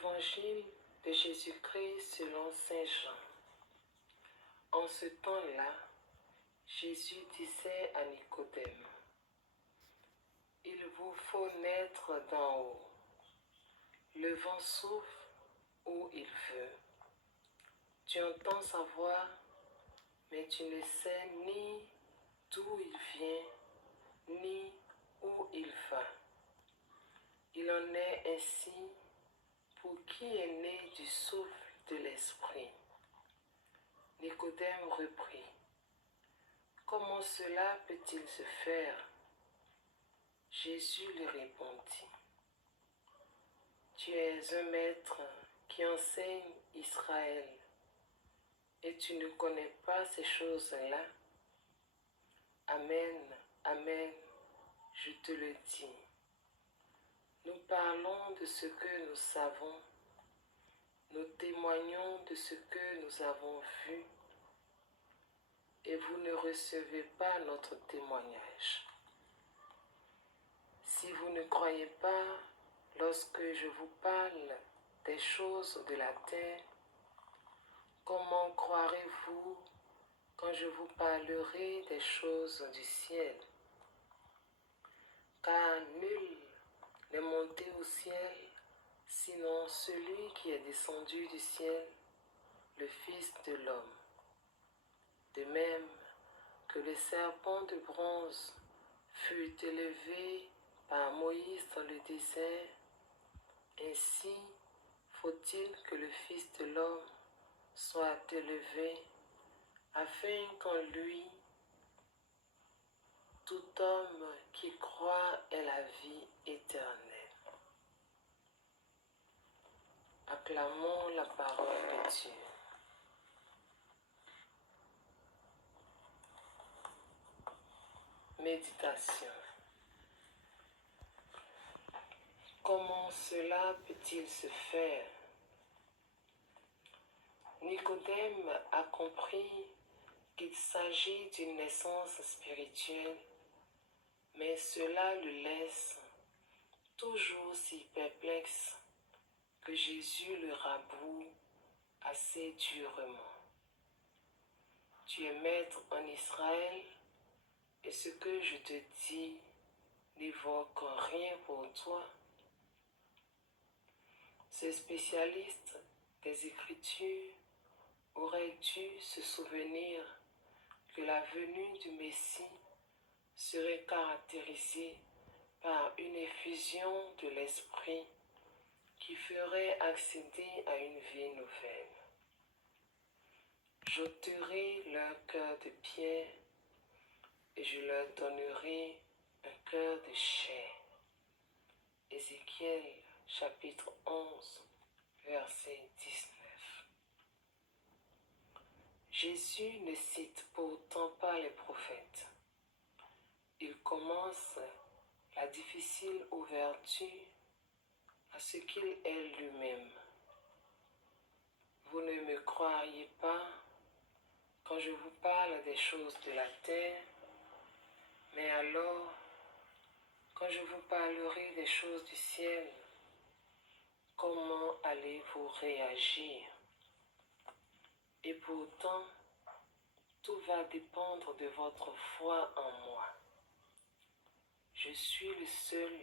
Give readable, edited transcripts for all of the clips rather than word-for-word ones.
Évangile de Jésus-Christ selon saint Jean. En ce temps-là, Jésus disait à Nicodème, « Il vous faut naître d'en haut. Le vent souffle où il veut. Tu entends sa voix, mais tu ne sais ni d'où il vient, ni où il va. Il en est ainsi pour qui est né du souffle de l'Esprit. » Nicodème reprit, « Comment cela peut-il se faire ?» Jésus lui répondit, « Tu es un maître qui enseigne Israël, et tu ne connais pas ces choses-là? Amen, amen, je te le dis. Nous parlons de ce que nous savons, nous témoignons de ce que nous avons vu, et vous ne recevez pas notre témoignage. Si vous ne croyez pas lorsque je vous parle des choses de la terre, comment croirez-vous quand je vous parlerai des choses du ciel? Car nul n'est monté au ciel, sinon celui qui est descendu du ciel, le Fils de l'homme. De même que le serpent de bronze fut élevé par Moïse dans le désert, ainsi faut-il que le Fils de l'homme soit élevé, afin qu'en lui, tout homme qui croit ait la vie éternelle. Acclamons la parole de Dieu. Méditation. Comment cela peut-il se faire? Nicodème a compris qu'il s'agit d'une naissance spirituelle, mais cela le laisse toujours si perplexe que Jésus le raboue assez durement. Tu es maître en Israël, et ce que je te dis n'évoque rien pour toi. Ce spécialiste des Écritures aurait dû se souvenir que la venue du Messie serait caractérisée par une effusion de l'Esprit qui ferait accéder à une vie nouvelle. J'ôterai leur cœur de pierre et je leur donnerai un cœur de chair. Ézéchiel chapitre 11, verset 19. Jésus ne cite pourtant pas les prophètes. Il commence la difficile ouverture à ce qu'il est lui-même. Vous ne me croiriez pas quand je vous parle des choses de la terre, mais alors, quand je vous parlerai des choses du ciel, comment allez-vous réagir? Et pourtant, tout va dépendre de votre foi en moi. Je suis le seul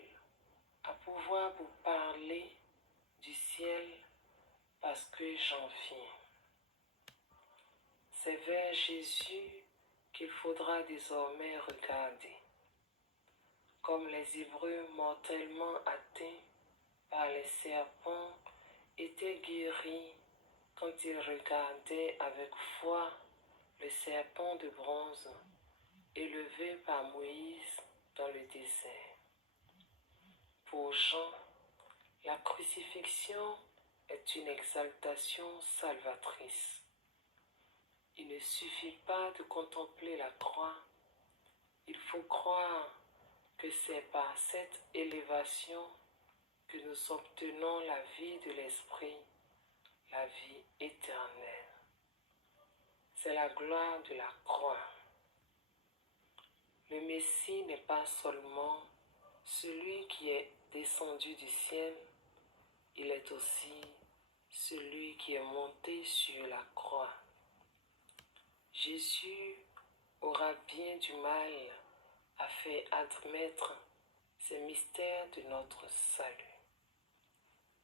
à pouvoir vous parler du ciel parce que j'en viens. C'est vers Jésus qu'il faudra désormais regarder. Comme les Hébreux mortellement atteints par les serpents étaient guéris quand ils regardaient avec foi le serpent de bronze élevé par Moïse dans le désert. Pour Jean, la crucifixion est une exaltation salvatrice. Il ne suffit pas de contempler la croix, il faut croire que c'est par cette élévation que nous obtenons la vie de l'Esprit, la vie éternelle. C'est la gloire de la croix. Le Messie n'est pas seulement celui qui est descendu du ciel, il est aussi celui qui est monté sur la croix. Jésus aura bien du mal à faire admettre ces mystères de notre salut.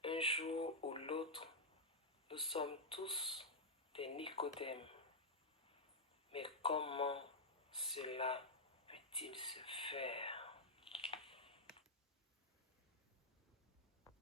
Un jour ou l'autre, nous sommes tous des Nicodèmes. Mais comment cela peut-il se faire?